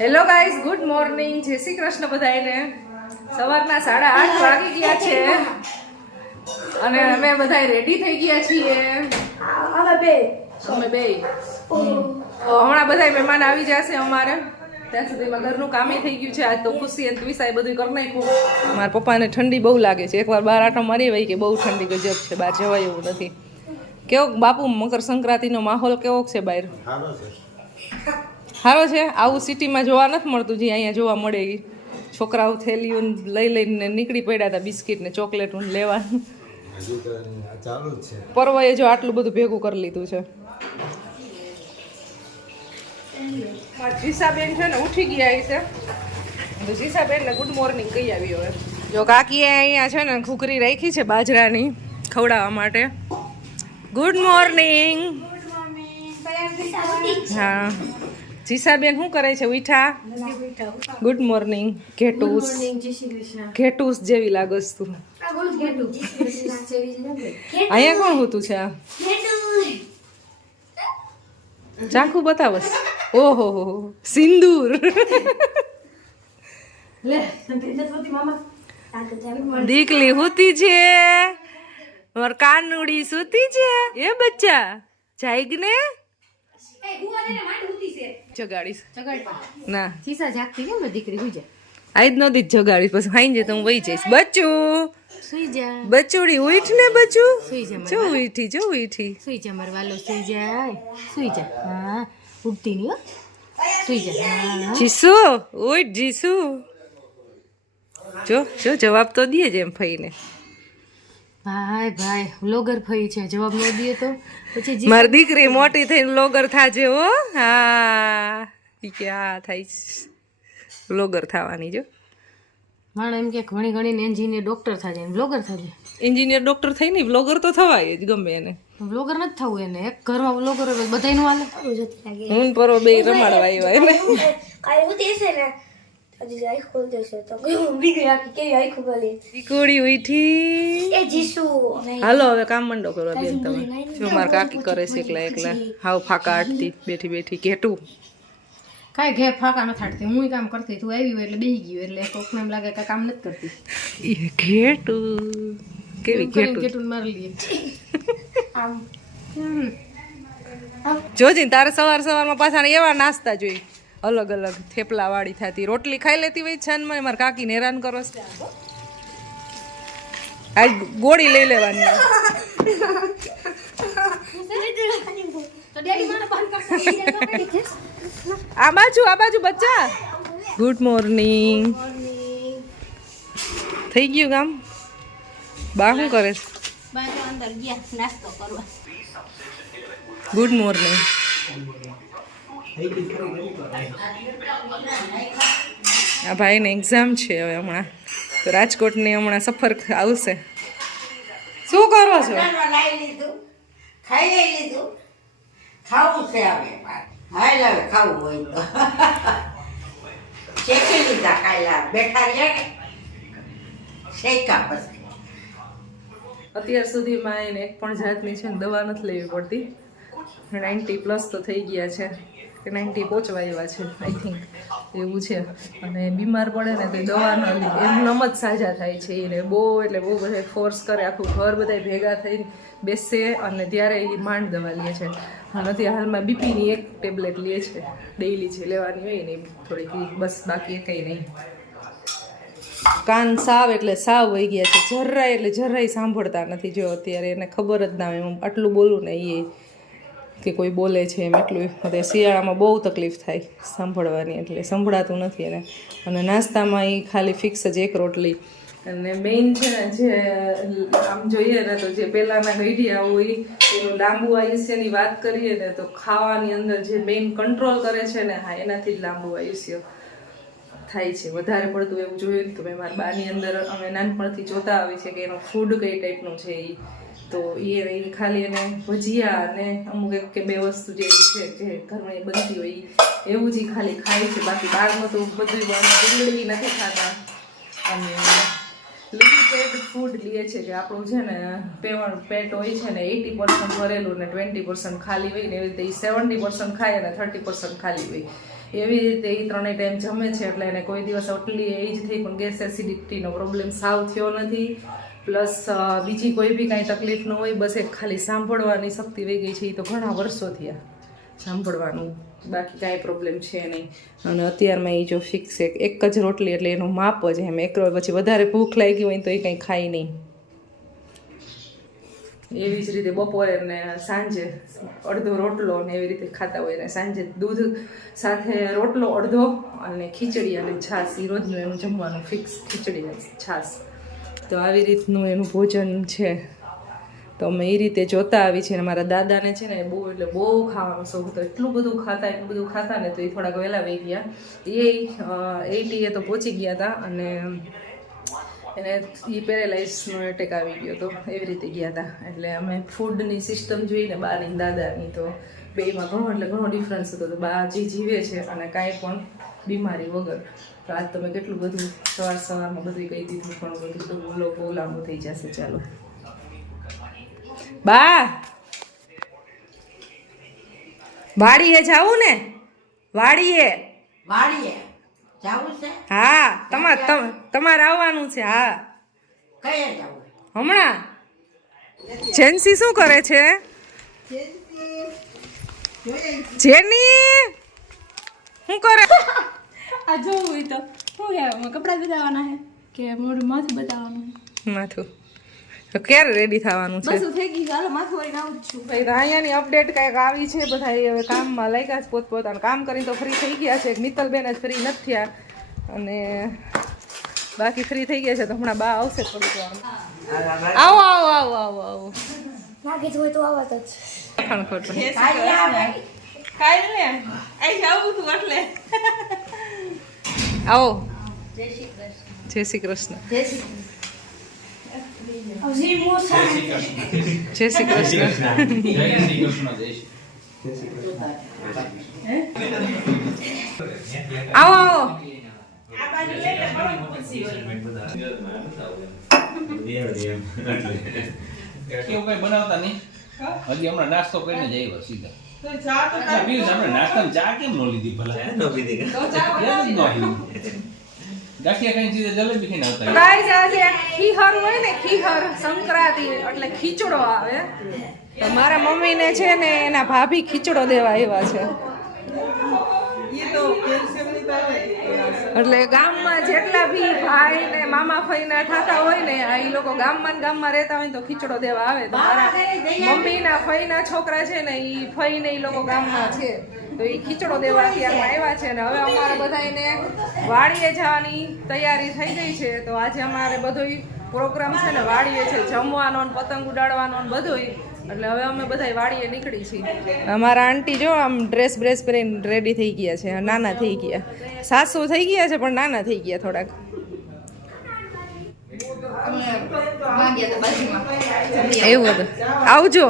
Hello guys, good morning, જય શ્રી કૃષ્ણ બધાને. સવારના 8:30 વાગી ગયા છે અને અમે બધા રેડી થઈ ગયા છીએ. અમે બે હમણાં બધા મહેમાન આવી જશે અમારે. ત્યાં સુધીમાં ઘરનું કામે થઈ ગયું છે. આજ તો ખુશી અને ત્વિષાએ બધું કરી નાખ્યું. મારા પપ્પાને ઠંડી બહુ લાગે છે. એકવાર બહાર આટો મારી વઈ કે બહુ ઠંડી ગજબ છે, બહાર જવાય એવું નથી. કેવો બાપુ મકર સંક્રાંતિનો માહોલ કેવો છે બહાર? સારો છે. આવું સિટીમાં જોવા નથી મળતું જે અહીંયા જોવા મળે. છોકરાઓ થેલીઓ લઈ લઈને નીકળી પડ્યા હતા બિસ્કિટ ને ચોકલેટ લેવા. પરવાએ જો આટલું બધું ભેગું કરી લીધું છે. જીસાબેન છે ને ઉઠી ગયા છે. જીસાબેન ને ગુડ મોર્નિંગ કહી આવી. હવે જો કાકીએ અહીંયા છે ને ઘૂઘરી રાખી છે બાજરાની ખવડાવવા માટે. Good morning. હા, જીસાબેન શું કરે છે? ઉઠા? Good morning. ઘેટુસ જેવી લાગસ તું. અહીંયા કોણ હોતું છે? આ ચાકુ બતાવસ. ઓહો હો, સિંદૂર. દીકલી હોતી છે, માર કાનુડી સુતી છે. એ બચ્ચા જાગ ને જગાડીશ ના. ચીસા જાગતી કેમ ને દીકરી હુઈ જા. આજ નો દી જગાડીશ, પછી ખાઈ જાય તો હું વહી જઈશ. બચ્ચું સુઈ જા. બચ્ચુડી ઉઠ ને બચ્ચું. સુઈ જા. જો ઉઠી, જો ઉઠી. સુઈ જા મારો વાલો, સુઈ જાય. સુઈ જા. હા, ઉઠતી નહીં હો. સુઈ જા. હા જીસુ ઉઠ. જીસુ જો જો જવાબ તો દે જ એમ ફઈને. ભાઈ ભાઈ વ્લોગર ફઈ છે, જવાબ ન દે તો પછી મારી દીકરી મોટી થઈને વ્લોગર થાજે હો. હા ઈ કે હા થાય વ્લોગર થવાની. જો માણસ એમ કે ઘણી ઘણી એન્જિનિયર ડોક્ટર થાય વ્લોગર થાય. એન્જિનિયર ડોક્ટર થઈ ને વ્લોગર તો થવાય જ ગમે એને. વ્લોગર નથી થવું એને. એક ઘરમાં વ્લોગર બધાયનું હાલે. હું પરો બે રમાડવા આવ્યા એટલે દીકરી ઉઠી. હાલો હવે કામ મંડો કરો બેન તમે. જો મારા કાકી કરે છે એકલા એકલા હાવ ફાકા આટતી બેઠી બેઠી. ઘેટું કાંઈ ઘેર ફાકા નથી થાડતી. હું કામ કરતી, તું આવી હોય એટલે બેસી ગયું એટલે કોકને એમ લાગે કે કામ નથી કરતી. ઘેટું કેવી ઘેટું મારી લઈએ. જોજી તારે સવાર સવારમાં પાછા એવા નાસ્તા જોઈ અલગ અલગ થેપલા વાળી થતી. રોટલી ખાઈ લેતી હોય છાન માં. મારા કાકીને હેરાન કરો છો. આજ ગોળી લઈ લેવાની. આ બાજુ બચ્ચા. Good morning. થઈ ગયું કામ? બા શું કરે છે? Good morning. આ ભાઈને એક્ઝામ છે હવે હમણાં, તો રાજકોટની હમણાં સફર આવશે. શું કરો છો? ખાવું છે હવે. હાલ હવે ખાવું હોય તો શેકી લીધા. કાયલા બેઠા રહ્યા ને શેકા. પછી અત્યાર સુધીમાં એને એક પણ જાતની છે ને દવા નથી લેવી પડતી. 90+ તો થઈ ગયા છે કે 90 પહોંચવા આવ્યા છે આઈ થિંક એવું છે. અને બીમાર પડે ને તો દવા ન લે એમનમ જ સાજા થાય છે. એને બહુ એટલે બહુ બધા ફોર્સ કરે, આખું ઘર બધા ભેગા થઈને બેસે અને ત્યારે એ માંડ દવા લે છે. અને અત્યારે હાલમાં બીપીની એક ટેબ્લેટ લે છે ડેઈલી, છે લેવાની હોય ને થોડીક, બસ બાકી કંઈ નહીં. કાન સાવ એટલે સાવ વહી ગયા છે. જરાય એટલે જરાય સાંભળતા નથી. જો અત્યારે એને ખબર જ ના હોય હું આટલું બોલું ને એ કે કોઈ બોલે છે એમ એટલું. અત્યારે શિયાળામાં બહુ તકલીફ થાય સાંભળવાની, એટલે સંભળાતું નથી એને. અને નાસ્તામાં એ ખાલી ફિક્સ જ એક રોટલી. અને મેઇન છે ને જે આમ જોઈએ ને તો જે પહેલાંના ગઈઢિયા હોય એનું લાંબુ આયુષ્યની વાત કરીએ ને તો ખાવાની અંદર જે મેઇન કંટ્રોલ કરે છે ને, હા એનાથી જ લાંબુ આયુષ્ય થાય છે. વધારે પડતું એવું જોયું તો મેં મારા બાની અંદર અમે નાનપણથી જોતા આવી છે કે એનું ફૂડ કઈ ટાઈપનું છે એ. તો એ ખાલી એને ભજીયા અને અમુક એક કે બે વસ્તુ જે છે જે ઘરમાં બનતી હોય એવું જ ખાલી ખાય છે. બાકી બહારનું તો બધું ડુંગળી નથી ખાતા. અને લિમિટેડ ફૂડ લે છે કે આપણું છે ને પેટ હોય છે ને 80% ભરેલું ને 20% ખાલી હોય ને એવી રીતે 70% ખાય અને 30% ખાલી હોય એવી રીતે એ 3 ટાઈમ જમે છે એટલે એને કોઈ દિવસ આટલી એજ થઈ પણ ગેસ એસિડિટીનો પ્રોબ્લેમ સાવ થયો નથી. પ્લસ બીજી કોઈ બી કાંઈ તકલીફ ન હોય, બસ એક ખાલી સાંભળવાની શક્તિ વહી ગઈ છે. એ તો ઘણા વર્ષો થયા સાંભળવાનું, બાકી કાંઈ પ્રોબ્લેમ છે નહીં. અને અત્યારમાં એ જો ફિક્સ એક જ રોટલી એટલે એનું માપ જ એમ, એક પછી વધારે ભૂખ લાગી હોય તો એ કંઈ ખાય નહીં. એવી જ રીતે બપોરે ને સાંજે અડધો રોટલો ને એવી રીતે ખાતા હોય. ને સાંજે દૂધ સાથે રોટલો અડધો અને ખીચડી અને છાશ, એ રોજનું એનું જમવાનું ફિક્સ, ખીચડી અને છાશ. તો આવી રીતનું એનું ભોજન છે. તો અમે એ રીતે જોતા આવી છે. અને મારા દાદાને છે ને બહુ એટલે બહુ ખાવાનો શોખ હતો, એટલું બધું ખાતા ને તો એ થોડાક વહેલા વહી ગયા. એ 80 તો પહોંચી ગયા હતા અને એને એ પેરેલાઇઝનો એટેક આવી ગયો હતો, એવી રીતે ગયા હતા. એટલે અમે ફૂડની સિસ્ટમ જોઈને બાની દાદાની તો બેમાં ઘણો ડિફરન્સ હતો. તો બા જે જીવે છે અને કાંઈ પણ બીમારી વગર. તો આજ તમે કેટલું બધું સવારમાં બધું કહી દીધું, ઘણું બધું બહુ લાંબુ થઈ જશે. ચાલો બા, વાડીએ જાવું ને? વાડીએ જાવું છે? હા, તમારે આવવાનું છે. હા, કયા જાવું? હમણાં. જેન્સી શું કરે છે? જેની શું કરે? આ જોવું તો શું કહેવાય, કપડાં બતાવવાના છે કે મોઢું માથું બતાવવાનું છે? માથું તો ક્યારે રેડી થવાનું છે? બસ થઈ ગયું, હાલો માથું વળીને આવું જ છું. ભાઈ તો અહીંયાની અપડેટ કંઈક આવી છે. બધા હવે કામમાં લાગ્યા છે, પોતપોતાનું કામ કરી તો ફ્રી થઈ ગયા છે. મિત્તલબેન જ ફ્રી નથી થયા અને બાકી ફ્રી થઈ ગયા છે. તો હમણાં બા આવશે થોડીક વાર. આવો. લાગે હોય તો આવત જ. ખોટું કાઈ ને આઈ જાવું તું એટલે. આવો. જય શ્રી કૃષ્ણ. જય શ્રી કૃષ્ણ. હજી મોસા જય શ્રી કૃષ્ણ. આવો. કેવું કઈ બનાવતા નહીં? હજી હમણાં નાસ્તો કરીને જ આવ્યા સીધા. નાસ્તામાં ચા કેમ ન લીધી ભલા? ગાંઠિયા ખાઈને સીધા જલેબી ખાઈને આવતા. ગાઈસ આજે ખીહર હોય ને, ખીહર સંક્રાંતિ એટલે ખીચડો આવે. તો મારા મમ્મીને છે ને એના ભાભી ખીચડો દેવા આવ્યા છે. એટલે ગામમાં જેટલા બી ભાઈ ને મામા ફઈના થતા હોય ને, આ ઈ લોકો ગામમાં રહેતા હોય તો ખીચડો દેવા આવે. તો મારા મમ્મીના ફઈના છોકરા છે ને, ઈ ફઈ ને ઈ લોકો ગામમાં છે તો ઈ ખીચડો દેવા અત્યારમાં આવ્યા છે. ને હવે અમારે બધાને વાડીએ જવાની તૈયારી થઈ ગઈ છે. તો આજે અમારે બધોય પ્રોગ્રામ છે ને વાડીએ છે, જમવાનો ને પતંગ ઉડાડવાનો ને બધોય. એટલે હવે અમે બધા વાડીએ નીકળી છીએ. અમારા આંટી જો આમ ડ્રેસ પહેરીને રેડી થઈ ગયા છે, નાના થઈ ગયા. સાસુ થઈ ગયા છે પણ નાના થઈ ગયા થોડાક. એવું હતું. આવજો.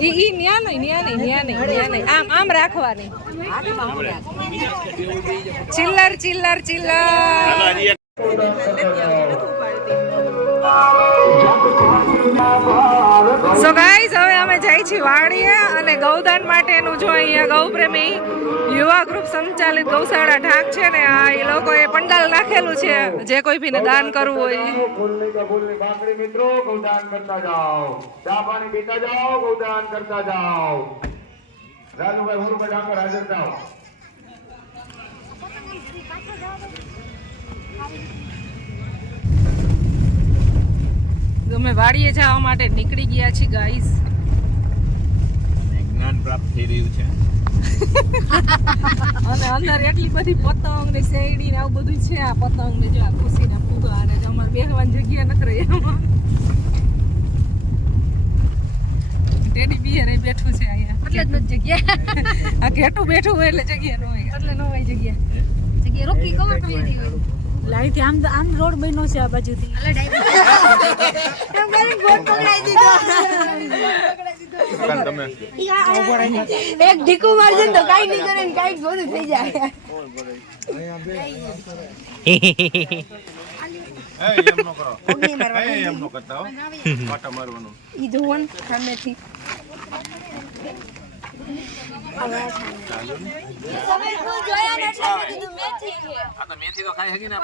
ઈ ન્યા નહીં. આમ રાખવાની. ચિલ્લર. સો ગાઈઝ હવે અમે જાય છીએ વાડીએ અને ગૌદાન માટેનું જો અહીંયા ગૌપ્રેમી યુવા ગ્રુપ સંચાલિત ગૌશાળા ઢાક છે ને, આ એ લોકોએ પંડાલ નાખેલું છે. જે કોઈ ભીને દાન કરવું હોય મિત્રો ગૌદાન કરતા જાઓ, ચા પાણી પીતા જાઓ, ગૌદાન કરતા જાઓ. રાજુભાઈ હુરભાઈ ડાંગર હાજર થાઓ. અમે વાડીએ જવા માટે નીકળી ગયા છીએ ગાઈસ. જ્ઞાન પ્રાપ્ત થઈ રહ્યું છે. અને અંદર એટલી બધી પતંગ ને શેરડી ને આવું બધું છે. આ પતંગ ને જો આ ખુશીના ફુગા અને અમારે બેહવાની જગ્યા નથી રહી આમાં. ટેડી બિયર એ બેઠું છે અહીંયા. એટલે જ નથી જગ્યા. આ ઘેટું બેઠું હોય એટલે જગ્યા ન હોય. એટલે ન હોય જગ્યા રોકી કવર કરી દી હોય. લાઈથી આમ રોડ બન્યો છે આ બાજુથી. એટલે ડાયરેક્ટ એમ કરીને બોટ પકડાઈ દીધો. એક ઢીકુ મારજે તો કાઈ નહીં કરે ને કાઈ બધું થઈ જાય. મેથી તો ખાઈ હકી ને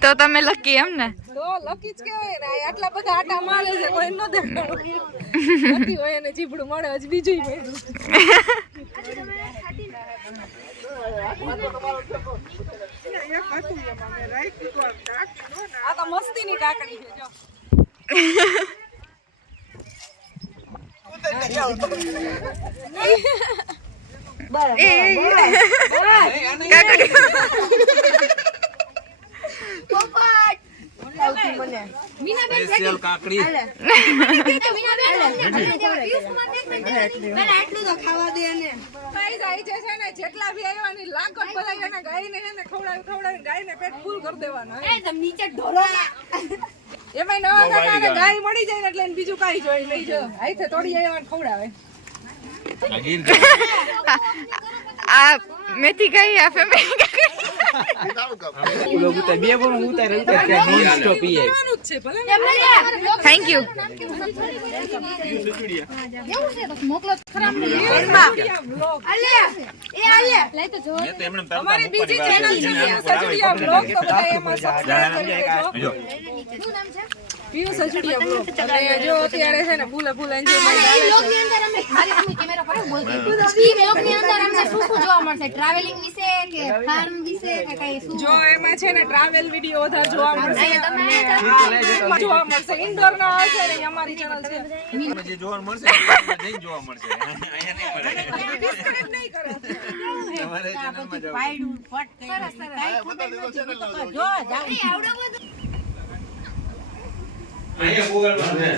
તો તમે લકી એમ ને તો લકી જ કહેવાય ને આટલા બધા આટા મારે છે કોઈ ન દેખાડું લકી હોય અને જીભડું મળે હજી બીજું મળ્યું આ તો મસ્તીની કાકડી છે જો સ્પેશિયલ કાકડી જેટલા બી આવ્યા ને લાખો બધા એને ગાયને છે ને ખવડાવી ગાયને પેટ ફૂલ કરી દેવાના એમાં નવા કાકાને ગાય મળી જાય ને એટલે એને બીજું કાંઈ જોઈ લઈ જો આઈથે તોડી આવ્યા ને ખવડાવે આ મેથી કઈ આ ફેમિલી થેન્ક યુ અમારી બીજી ચેનલ છે સજડિયા બ્લોગ તો બધા એમાં સબસ્ક્રાઇબ કરી દેજો પીયુ સજડિયા બ્લોગ અને જો અત્યારે છે ને ફૂલે ફૂલે એન્જોયમેન્ટ આવે છે જો એમાં છે ને ટ્રાવેલ વિડિયો વધારે જોવા મળશે જોવા મળશે ઇન્ડોર ના હશે ને અમારી ચેનલ છે જે જોવા મળશે નહીં જોવા મળશે ડિસ્કનેક્ટ નહીં કરો તમારે ચેનલમાં જાવ અહીંયા ગૂગલમાં છે